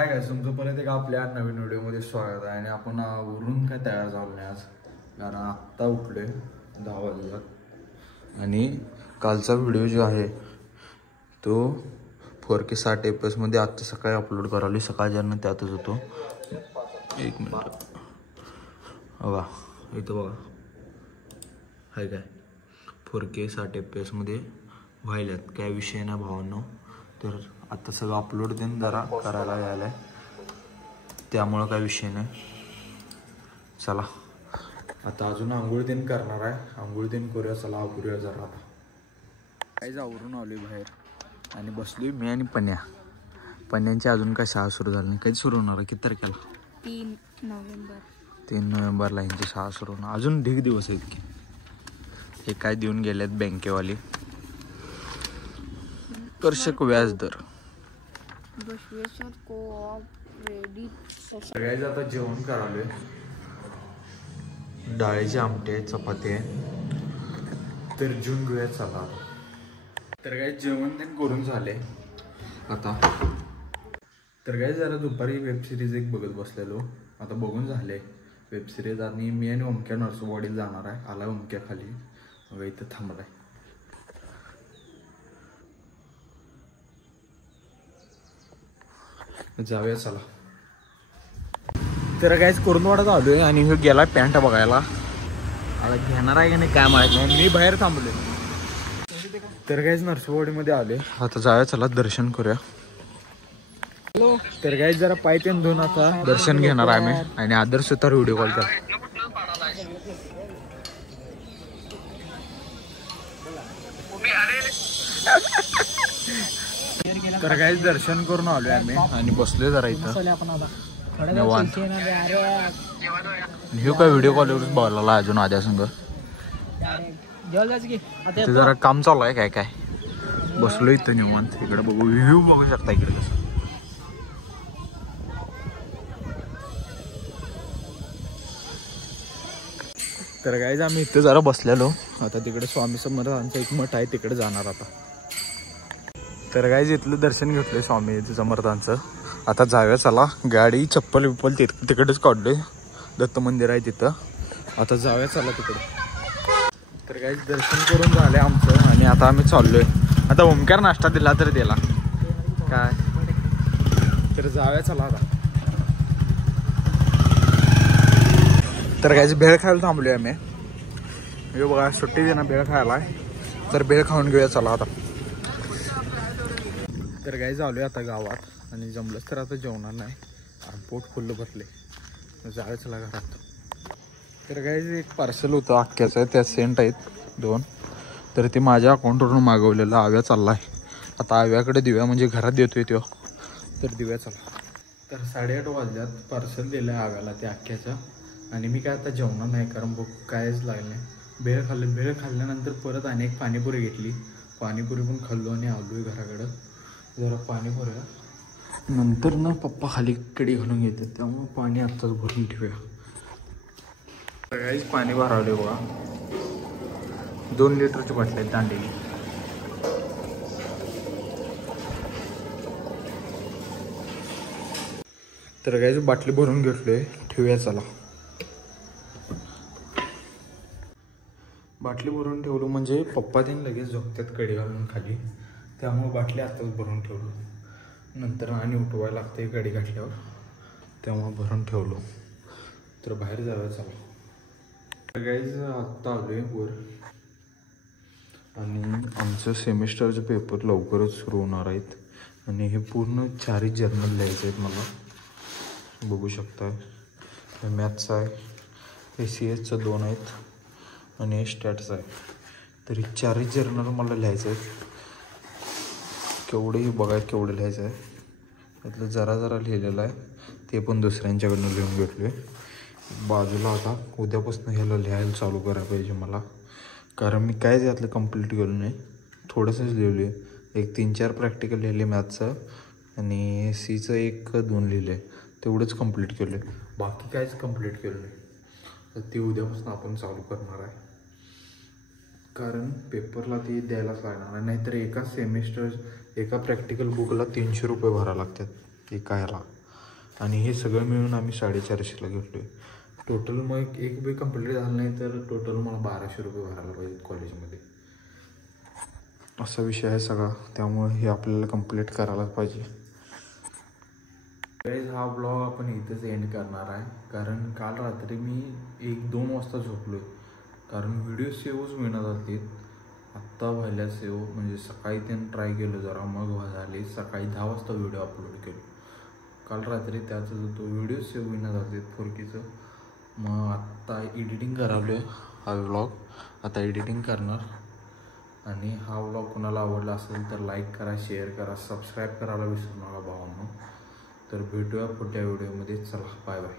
Hi guys, तुमचं परत एक आपल्या नवीन व्हिडिओमध्ये स्वागत आहे. आणि आपण वरून काय तयार झालो नाही आज, कारण आत्ता उठले 10 वाजल्यात. आणि कालचा व्हिडिओ जो आहे तो 4K 60 FPS मध्ये आत्ता सकाळी अपलोड करावली. सकाळच्यानं त्यातच होतो. एक मिनिट बघा, इथं बघा हाय काय 4K 60 FPS मध्ये व्हायल्यात. काय विषय नाही भावांनो. तर आता सगळं अपलोड देऊन जरा करायला यायला आहे, त्यामुळं काय विषय नाही. चला आता अजून आंघोळ दिन करणार आहे. आंघोळ दिन करूया, चला आवरूया जरा. आता काहीच आवरून आलोय बाहेर आणि बसलोय मी आणि पन्यांची अजून काय शाळा सुरू झाली नाही. कधी सुरू होणार आहे? किती तारखेला? 3 नोव्हेंबरला यांची शाळा सुरू होणार. अजून ढीग दिवस आहेत की. हे काय देऊन गेलेत बँकेवाले, कर्षक व्याजदर. सगळ्याच आता जेवण करालोय. डाळीचे आमटे, चपाती तर जेवून घेऊया चला. तर काय जेवण ते करून झाले आता. तर काय जरा दुपारी वेब सिरीज एक बघत बसलेलो. आता बघून झाले वेब सिरीज. आणि मी आणि ओमक्या नरसोबावाडीला जाणार आहे. आला ओमक्या खाली, मग इथं थांबलाय. जाऊया चला. तर काहीच करून वाटत आलोय आणि हे गेला पॅन्ट बघायला. आता घेणार आहे का नाही काय माहित नाही. मी बाहेर थांबलोय. तर काहीच नरसोबावाडीमध्ये आले. आता जाऊया चला, दर्शन करूया. तर काहीच जरा पाय तेन धुवून आता दर्शन घेणार आहे मी. आणि आदर्श तर व्हिडिओ कॉल कर. तर काहीच दर्शन करून आलोय आम्ही आणि बसलोय जरा इथं निवांत. हे काय व्हिडिओ कॉलवरच बोलायला अजून आद्या संग. ते जरा काम चालू आहे. काय बसलो इथं निवांत. इकडे बघू, व्ह्यू बघू शकता इकडे कसं. तर काहीच आम्ही इथं जरा बसलेलो. आता तिकडे स्वामी समर्थांचं एक मठ आहे, तिकडे जाणार आता. तर काहीच इथलं दर्शन घेतलंय स्वामी समर्थांचं. आता जाऊया चला. गाडी चप्पल बिप्पल तिकडेच काढलोय. दत्त मंदिर आहे तिथं. आता जाऊया चला तिकडे. तर काहीच दर्शन करून झाले आमचं आणि आता आम्ही चाललोय. आता ओमकार नाश्ता दिला तर दिला काय. तर जाऊया चला आता. तर काहीच भेळ खायला थांबलोय आम्ही. हे बघा सुट्टी दे ना, भेळ खायला आहे. तर भेळ खाऊन घेऊया चला आता. तर काही झालोय आता गावात आणि जमलंच तर आता जेवणार नाही, पोट फुल्ल भरले. जाऊया चला घरात. तर काही एक पार्सल होतं अख्ख्याचं, त्यात सेंट आहेत 2. तर ते माझ्या अकाउंटवरून मागवलेलं. आव्या चालला आहे आता. आव्याकडे देऊया म्हणजे घरात देतोय तो. तर देऊया चला. तर 8:30 वाजल्यात. पार्सल दिलं आहे आव्याला ते अख्ख्याचं. आणि मी काय आता जेवणार नाही, कारण भूक कायच लागली नाही. भेळ खाल्लं. भेळ खाल्ल्यानंतर परत अनेक पाणीपुरी घेतली. पाणीपुरी पण खाल्लो आणि आलोय घराकडं. जरा पाणी भरूया, नंतर ना पप्पा खाली कडी घालून घेतात, त्यामुळे पाणी आत्ताच भरून ठेवूया. सगळ्याच पाणी भरावले बघा. 2 लिटरची बाटली आहे दांडेली. तर काहीच बाटली भरून घेतलोय, ठेवूया चला. बाटली भरून ठेवलो म्हणजे पप्पा त्यांनी लगेच झोपतात कडी घालून खाली, त्यामुळे बाटली आत्ताच भरून ठेवलो. नंतर आणि उठवायला लागते कडी घातल्यावर, तेव्हा भरून ठेवलो. तर बाहेर जाऊया चला. गाईज आत्ता आलोय वर आणि आमचं सेमिस्टरचे पेपर लवकरच सुरू होणार आहेत. आणि हे पूर्ण 4 जर्नल लिहायचे आहेत मला, बघू शकता. हे मॅथ्स आहे, हे CS 2 आहेत आणि हे स्टॅट्स आहे. तर हे 4 जर्नल मला लिहायचे आहेत. केवढेही बघा केवढं लिहायचं आहे. त्यातलं जरा लिहिलेलं आहे, ते पण दुसऱ्यांच्याकडनं लिहून घेतलो आहे बाजूला. आता उद्यापासून ह्याला लिहायला चालू करायला पाहिजे मला, कारण मी काय यातलं कंप्लीट केलं नाही. थोडंसंच लिहिलं आहे. एक 3-4 प्रॅक्टिकल लिहिले मॅथ्सचं आणि सीचं 1-2 लिहिले, तेवढंच कंप्लीट केलं आहे. बाकी काहीच कंप्लीट केलं नाही. तर ते उद्यापासून आपण चालू करणार आहे, कारण पेपरला ते द्यायलाच लागणार आहे. नाहीतर एका प्रॅक्टिकल बुकला 300 रुपये भरावं लागतात एका ह्याला. आणि हे सगळं मिळून आम्ही 450ला घेतो आहे. टोटल मग एक बी कंप्लीट झालं नाही तर टोटल मला 1200 रुपये भरायला पाहिजेत कॉलेजमध्ये. असा विषय आहे सगळा, त्यामुळे हे आपल्याला कंप्लीट करायलाच पाहिजे. हा ब्लॉग आपण इथंच एंड करणार आहे, कारण काल रात्री मी 1-2 वाजता झोपलो आहे, कारण व्हिडिओ सेव्हच मिळणार होते. आत्ता व्हायला सेव्ह म्हणजे सकाळी त्यांनी ट्राय केलं जरा, मग झाले. सकाळी 10 वाजता व्हिडिओ अपलोड केलो काल रात्री. त्याचं तो व्हिडिओ सेव्ह मिळणार होते 4Kचं. मग आत्ता एडिटिंग करावलं आहे हा व्लॉग, आता एडिटिंग करणार. आणि हा व्लॉग कोणाला आवडला असेल तर लाईक करा, शेअर करा, सबस्क्राईब करायला विसरू नका भावांनो. तर भेटूया पुढच्या व्हिडिओमध्ये. चला बाय बाय.